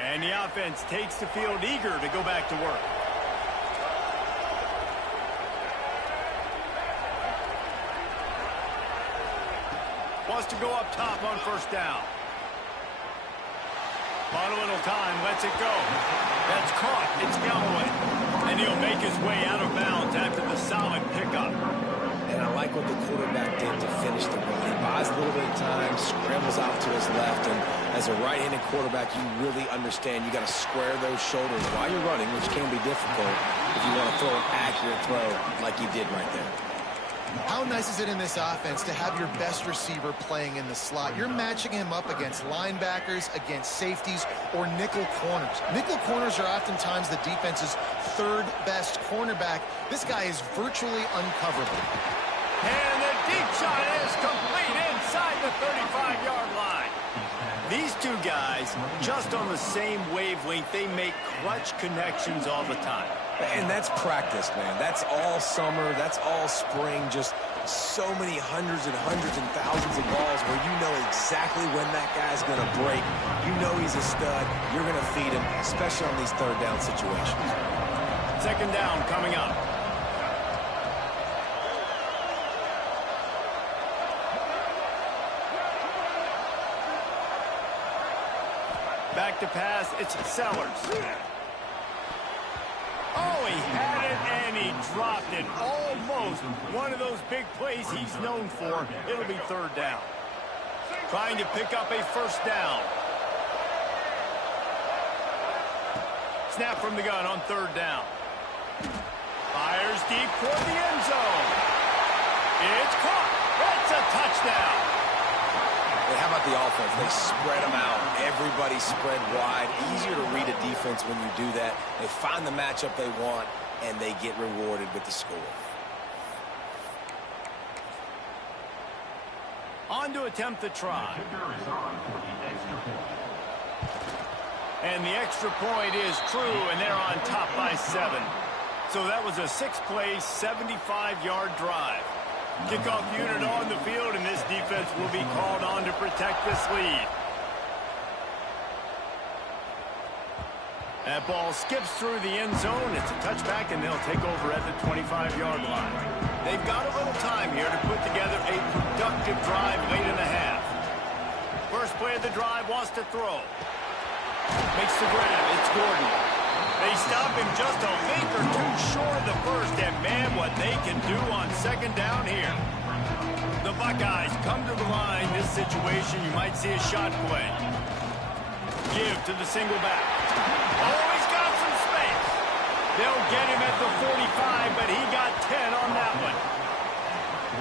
And the offense takes the field eager to go back to work. Wants to go up top on first down. On a little time, lets it go. That's caught. It's Galloway. And he'll make his way out of bounds after the solid pickup. And I like what the quarterback did to finish the run. He buys a little bit of time, scrambles out to his left, and as a right-handed quarterback, you really understand you got to square those shoulders while you're running, which can be difficult if you want to throw an accurate throw like he did right there. How nice is it in this offense to have your best receiver playing in the slot? You're matching him up against linebackers, against safeties, or nickel corners. Nickel corners are oftentimes the defense's third best cornerback. This guy is virtually uncoverable. And the deep shot is complete inside the 35-yard line. These two guys, just on the same wavelength, they make clutch connections all the time. And that's practice, man. That's all summer. That's all spring. Just so many hundreds and thousands of balls where you know exactly when that guy's going to break. You know he's a stud. You're going to feed him, especially on these third down situations. Second down coming up. Back to pass, it's Sellers. Oh, he had it and he dropped it. Almost one of those big plays he's known for. It'll be third down. Trying to pick up a first down. Snap from the gun on third down. Fires deep toward the end zone. It's caught. That's a touchdown. Hey, how about the offense? They spread them out. Everybody spread wide. Easier to read a defense when you do that. They find the matchup they want, and they get rewarded with the score. On to attempt the try. And the extra point is true, and they're on top by 7. So that was a 6-play, 75-yard drive. Kickoff unit on the field, and this defense will be called on to protect this lead. That ball skips through the end zone. It's a touchback, and they'll take over at the 25-yard line. They've got a little time here to put together a productive drive late in the half. First play of the drive, wants to throw. Makes the grab. It's Gordon. They stop him just a link or two short of the first, and man, what they can do on second down here. The Buckeyes come to the line. This situation, you might see a shot play. Give to the single back. Oh, he's got some space. They'll get him at the 45, but he got 10 on that one.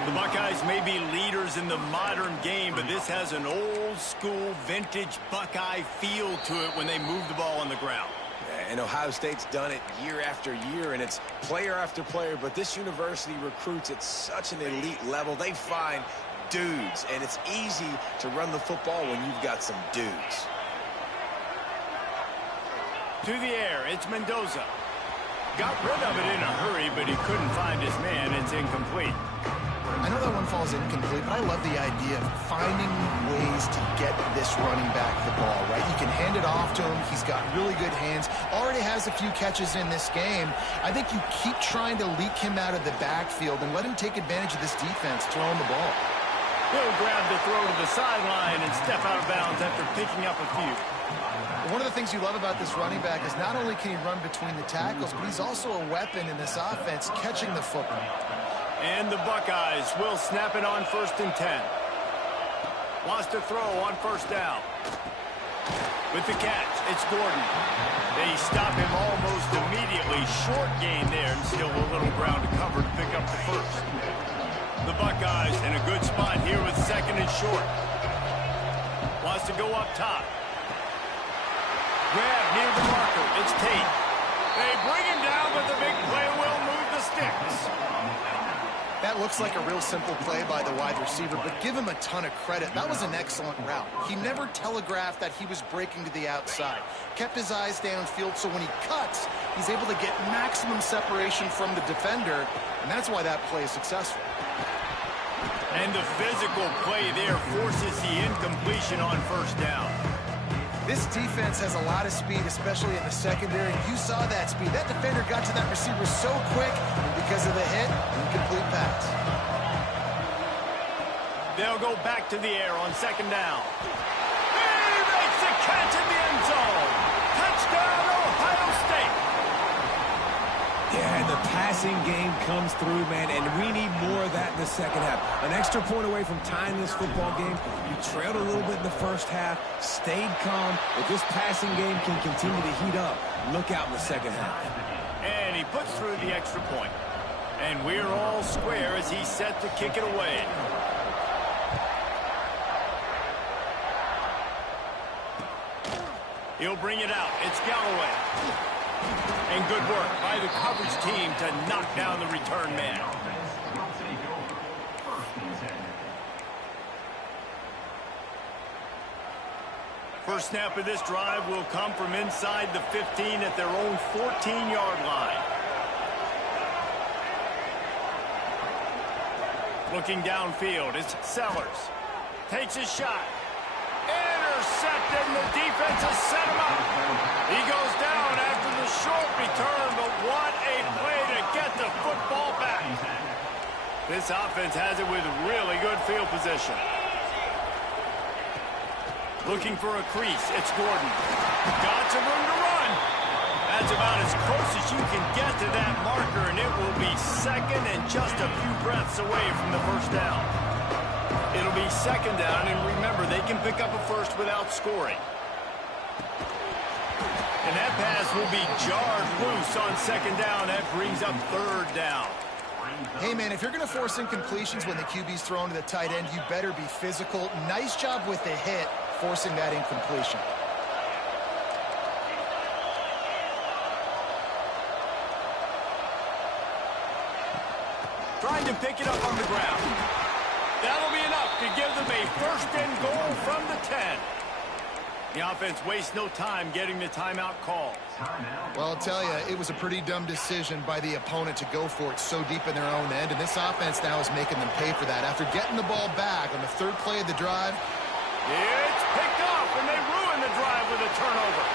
The Buckeyes may be leaders in the modern game, but this has an old-school, vintage Buckeye feel to it when they move the ball on the ground. And Ohio State's done it year after year, and it's player after player, but this university recruits at such an elite level. They find dudes, and it's easy to run the football when you've got some dudes. To the air, it's Mendoza. Got rid of it in a hurry, but he couldn't find his man. It's incomplete. I know that one falls incomplete, but I love the idea of finding ways to get this running back the ball, right? You can hand it off to him. He's got really good hands. Already has a few catches in this game. I think you keep trying to leak him out of the backfield and let him take advantage of this defense throwing the ball. He'll grab the throw to the sideline and step out of bounds after picking up a few. One of the things you love about this running back is not only can he run between the tackles, but he's also a weapon in this offense, catching the football. And the Buckeyes will snap it on 1st and 10. Wants to throw on 1st down. With the catch, it's Gordon. They stop him almost immediately. Short gain there, and still a little ground to cover to pick up the first. The Buckeyes in a good spot here with 2nd and short. Wants to go up top. Grab near the marker. It's Tate. They bring him down, but the big play will move the sticks. That looks like a real simple play by the wide receiver, but give him a ton of credit. That was an excellent route. He never telegraphed that he was breaking to the outside. Kept his eyes downfield, so when he cuts, he's able to get maximum separation from the defender, and that's why that play is successful. And the physical play there forces the incompletion on 1st down. This defense has a lot of speed, especially in the secondary. You saw that speed. That defender got to that receiver so quick, and because of the hit, incomplete pass. They'll go back to the air on 2nd down. He makes the catch in the end zone. Touchdown, Ohio State. Yeah, and the passing game comes through, man, and we need more of that in the second half. An extra point away from tying this football game. You trailed a little bit in the first half, stayed calm. If this passing game can continue to heat up, look out in the second half. And he puts through the extra point. And we're all square as he's set to kick it away. He'll bring it out. It's Galloway. And good work by the coverage team to knock down the return man. First snap of this drive will come from inside the 15 at their own 14-yard line. Looking downfield, it's Sellers. Takes a shot. Intercepted, and the defense has set him up. He goes down after the short return, but what a play to get the football back. This offense has it with really good field position. Looking for a crease, it's Gordon. Got some room to run. That's about as close as you can get to that marker, and it will be 2nd and just a few breaths away from the 1st down. It'll be 2nd down, and remember, they can pick up a first without scoring. And that pass will be jarred loose on 2nd down. That brings up 3rd down. Hey, man, if you're going to force incompletions when the QB's thrown to the tight end, you better be physical. Nice job with the hit, forcing that incompletion. Trying to pick it up on the ground. That'll be enough to give them a 1st and goal from the 10. The offense wastes no time getting the timeout call. Well, I'll tell you, it was a pretty dumb decision by the opponent to go for it so deep in their own end, and this offense now is making them pay for that. After getting the ball back on the 3rd play of the drive, it's picked off, and they ruin the drive with a turnover.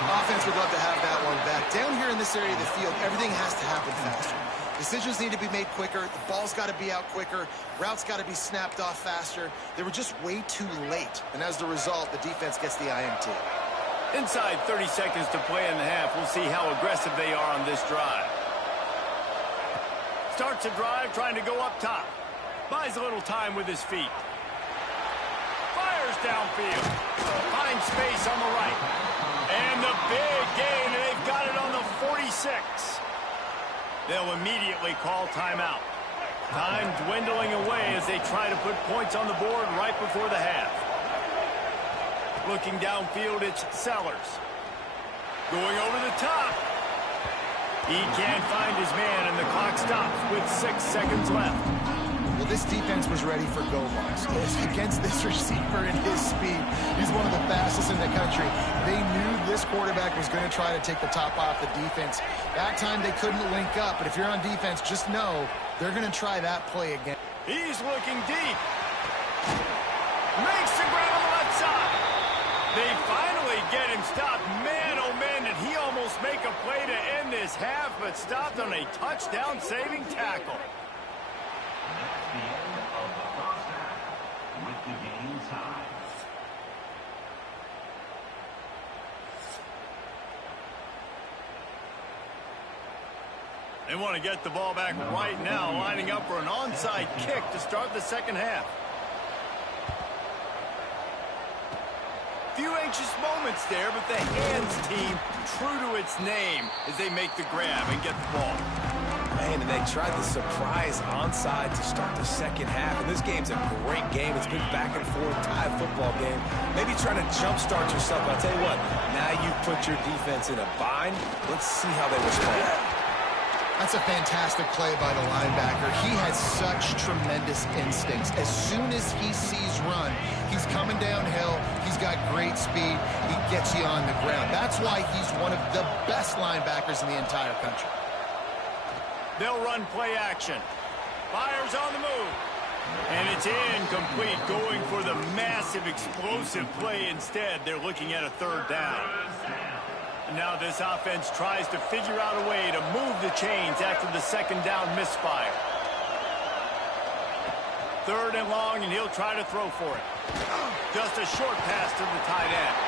Offense would love to have that one back. Down here in this area of the field, everything has to happen faster. Decisions need to be made quicker. The ball's got to be out quicker. Routes got to be snapped off faster. They were just way too late. And as the result, the defense gets the INT. Inside 30 seconds to play in the half. We'll see how aggressive they are on this drive. Starts a drive trying to go up top. Buys a little time with his feet. Fires downfield. Finds space on the right. And the big gain, and they've got it on the 46. They'll immediately call timeout. Time dwindling away as they try to put points on the board right before the half. Looking downfield, it's Sellers. Going over the top. He can't find his man, and the clock stops with 6 seconds left. Well, this defense was ready for go lines. Against this receiver and his speed, he's one of the fastest in the country. They knew this quarterback was going to try to take the top off the defense. That time they couldn't link up, but if you're on defense, just know they're going to try that play again. He's looking deep. Makes the grab on the left side. They finally get him stopped. Man, oh man, did he almost make a play to end this half, but stopped on a touchdown-saving tackle. That's the end of the first half with the game tied. They want to get the ball back right now, lining up for an onside kick to start the second half. Few anxious moments there, but the hands team true to its name as they make the grab and get the ball. Man, and they tried the surprise onside to start the second half. And this game's a great game. It's been back and forth, tie football game. Maybe trying to jumpstart yourself. I'll tell you what, now you put your defense in a bind. Let's see how they respond. That's a fantastic play by the linebacker. He has such tremendous instincts. As soon as he sees run, he's coming downhill. He's got great speed. He gets you on the ground. That's why he's one of the best linebackers in the entire country. They'll run play action. Fires on the move. And it's incomplete, going for the massive explosive play instead. They're looking at a third down. Now this offense tries to figure out a way to move the chains after the second down misfire. Third and long, and he'll try to throw for it. Just a short pass to the tight end.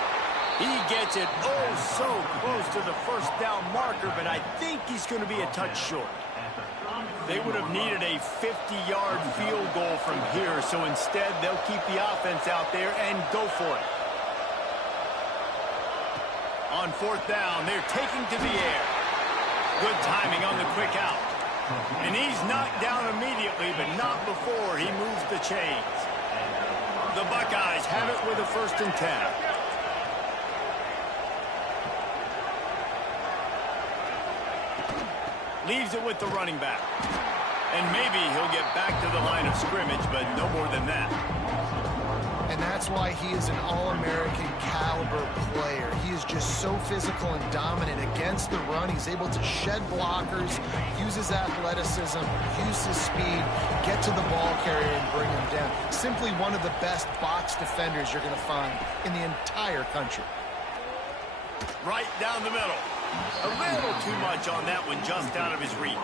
He gets it oh so close to the first down marker, but I think he's going to be a touch short. They would have needed a 50-yard field goal from here, so instead they'll keep the offense out there and go for it. On fourth down, they're taking to the air. Good timing on the quick out. And he's knocked down immediately, but not before he moves the chains. The Buckeyes have it with a 1st and 10. Leaves it with the running back. And maybe he'll get back to the line of scrimmage, but no more than that. And that's why he is an All-American caliber player. He is just so physical and dominant against the run. He's able to shed blockers, use his athleticism, use his speed, get to the ball carrier and bring him down. Simply one of the best box defenders you're going to find in the entire country. Right down the middle. A little too much on that one, just out of his reach.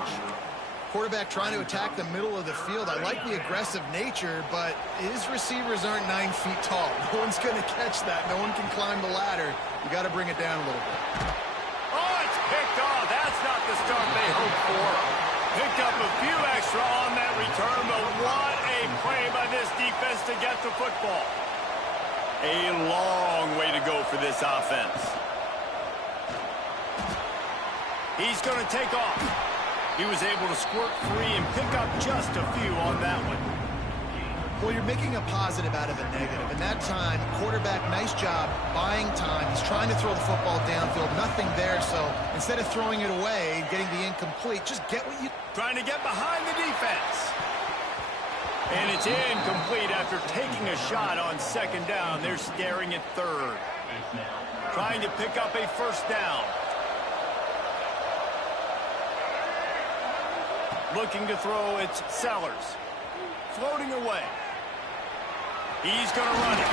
Quarterback trying to attack the middle of the field. I like the aggressive nature, but his receivers aren't 9 feet tall. No one's going to catch that. No one can climb the ladder. You got to bring it down a little bit. Oh, it's picked off. That's not the start they hoped for. Picked up a few extra on that return, but what a play by this defense to get the football. A long way to go for this offense. He's going to take off. He was able to squirt free and pick up just a few on that one. Well, you're making a positive out of a negative. And that time, quarterback, nice job, buying time. He's trying to throw the football downfield. Nothing there, so instead of throwing it away and getting the incomplete, just get what you... Trying to get behind the defense. And it's incomplete after taking a shot on second down. They're staring at third. Trying to pick up a first down. Looking to throw, it's Sellers. Floating away. He's going to run it.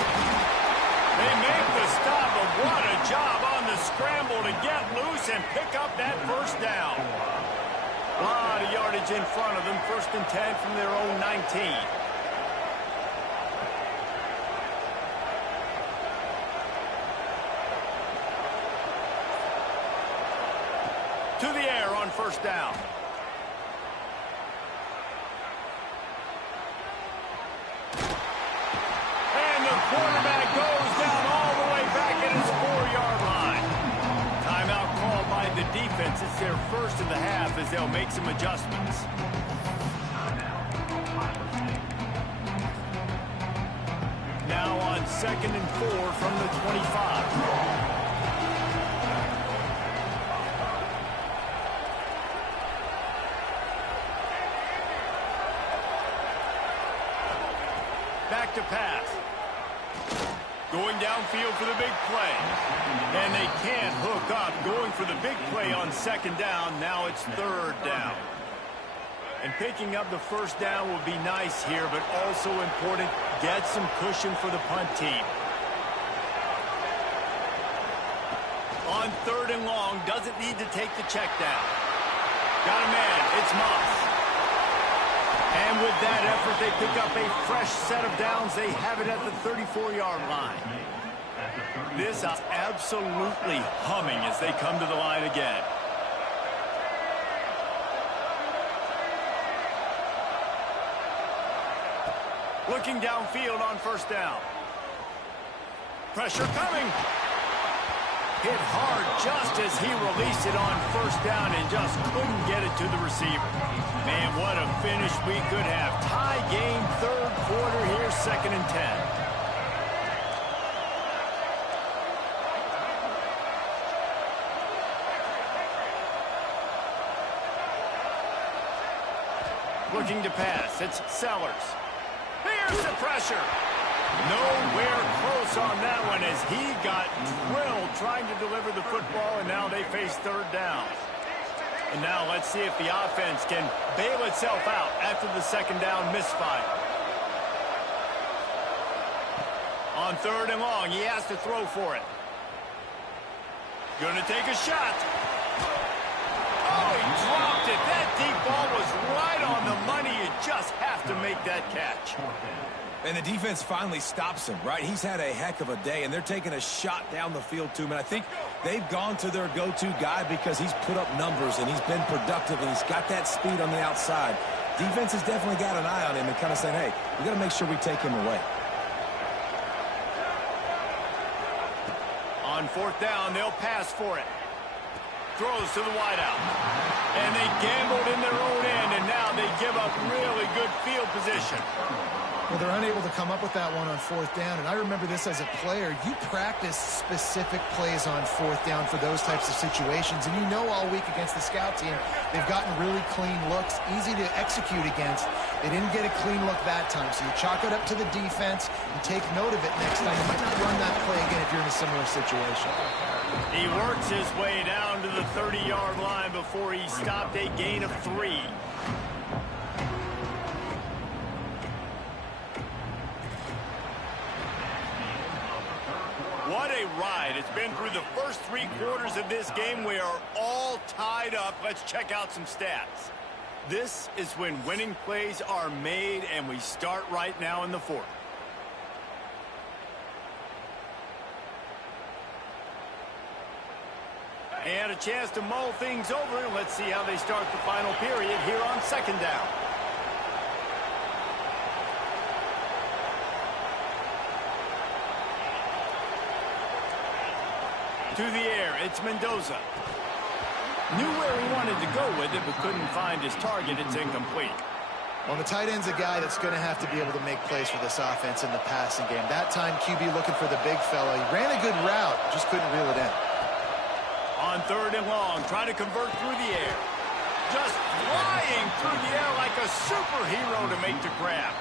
They make the stop, but what a job on the to scramble to get loose and pick up that first down. A lot of yardage in front of them. 1st and 10 from their own 19. To the air on 1st down. And the quarterback goes down all the way back at his 4-yard line. Timeout called by the defense. It's their first in the half as they'll make some adjustments. Now on 2nd and 4 from the 25. Back to pass. Going downfield for the big play. And they can't hook up. Going for the big play on 2nd down. Now it's 3rd down. And picking up the 1st down will be nice here, but also important, get some cushion for the punt team. On 3rd and long, doesn't need to take the check down. Got a man. It's Moss. And with that effort, they pick up a fresh set of downs. They have it at the 34-yard line. This is absolutely humming as they come to the line again. Looking downfield on 1st down. Pressure coming. Hit hard just as he released it on 1st down and just couldn't get it to the receiver. Man, what a finish we could have. Tie game, 3rd quarter here, 2nd and 10. Looking to pass. It's Sellers. Here's the pressure. Nowhere close on that one as he got drilled trying to deliver the football, and now they face 3rd down. And now let's see if the offense can bail itself out after the 2nd down misfire. On 3rd and long, he has to throw for it. Going to take a shot. Oh, he dropped it. That deep ball was right on the money. You just have to make that catch. And the defense finally stops him, right? He's had a heck of a day, and they're taking a shot down the field to him. And I think they've gone to their go-to guy because he's put up numbers, and he's been productive, and he's got that speed on the outside. Defense has definitely got an eye on him and kind of saying, hey, we got to make sure we take him away. On 4th down, they'll pass for it. Throws to the wideout. And they gambled in their own end, and now they give up really good field position. Well, they're unable to come up with that one on 4th down, and I remember this as a player. You practice specific plays on 4th down for those types of situations, and you know all week against the scout team, they've gotten really clean looks, easy to execute against. They didn't get a clean look that time, so you chalk it up to the defense and take note of it next time. You might not run that play again if you're in a similar situation. He works his way down to the 30-yard line before he stopped a gain of 3. What a ride. It's been through the first 3 quarters of this game. We are all tied up. Let's check out some stats. This is when winning plays are made, and we start right now in the 4th. And a chance to mull things over. Let's see how they start the final period here on 2nd down. To the air, it's Mendoza. Knew where he wanted to go with it, but couldn't find his target. It's incomplete. Well, the tight end's a guy that's going to have to be able to make plays for this offense in the passing game. That time, QB looking for the big fella. He ran a good route, just couldn't reel it in. On 3rd and long, trying to convert through the air. Just flying through the air like a superhero to make the grab.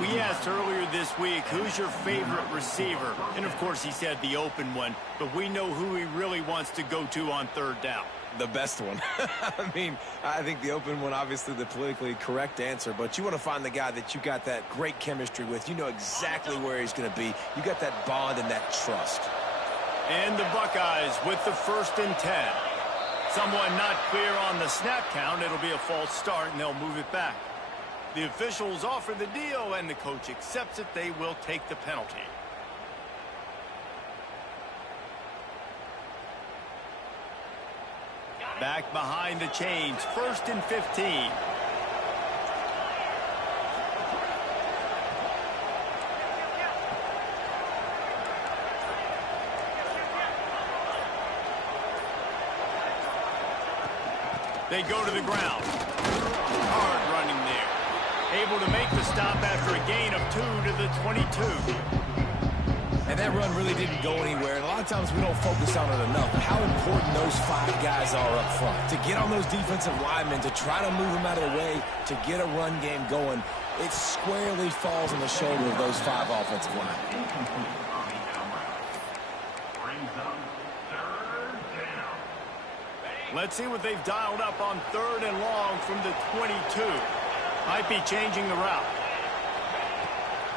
We asked earlier this week, who's your favorite receiver? And, of course, he said the open one. But we know who he really wants to go to on 3rd down. The best one. I mean, I think the open one, obviously the politically correct answer, but you want to find the guy that you got that great chemistry with. You know exactly where he's going to be. You got that bond and that trust. And the Buckeyes with the 1st and 10. Someone not clear on the snap count. It'll be a false start, and they'll move it back. The officials offer the deal, and the coach accepts it. They will take the penalty. Back behind the chains, 1st and 15. They go to the ground. Hard running there. Able to make the stop after a gain of 2 to the 22. And that run really didn't go anywhere. And a lot of times we don't focus on it enough. But how important those 5 guys are up front. To get on those defensive linemen, to try to move them out of the way, to get a run game going, it squarely falls on the shoulder of those 5 offensive linemen. Let's see what they've dialed up on 3rd and long from the 22. Might be changing the route.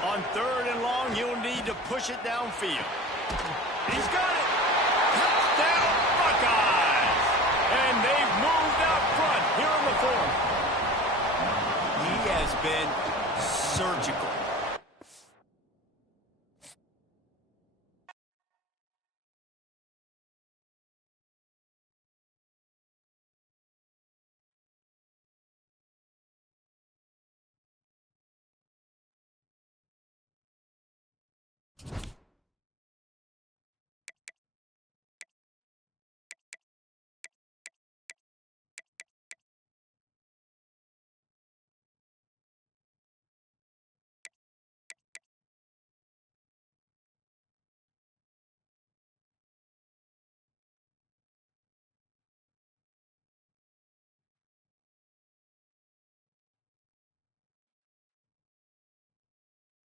On 3rd and long, you'll need to push it downfield. He's got it. Touchdown, Buckeyes. And they've moved out front here in the 4th. He has been surgical.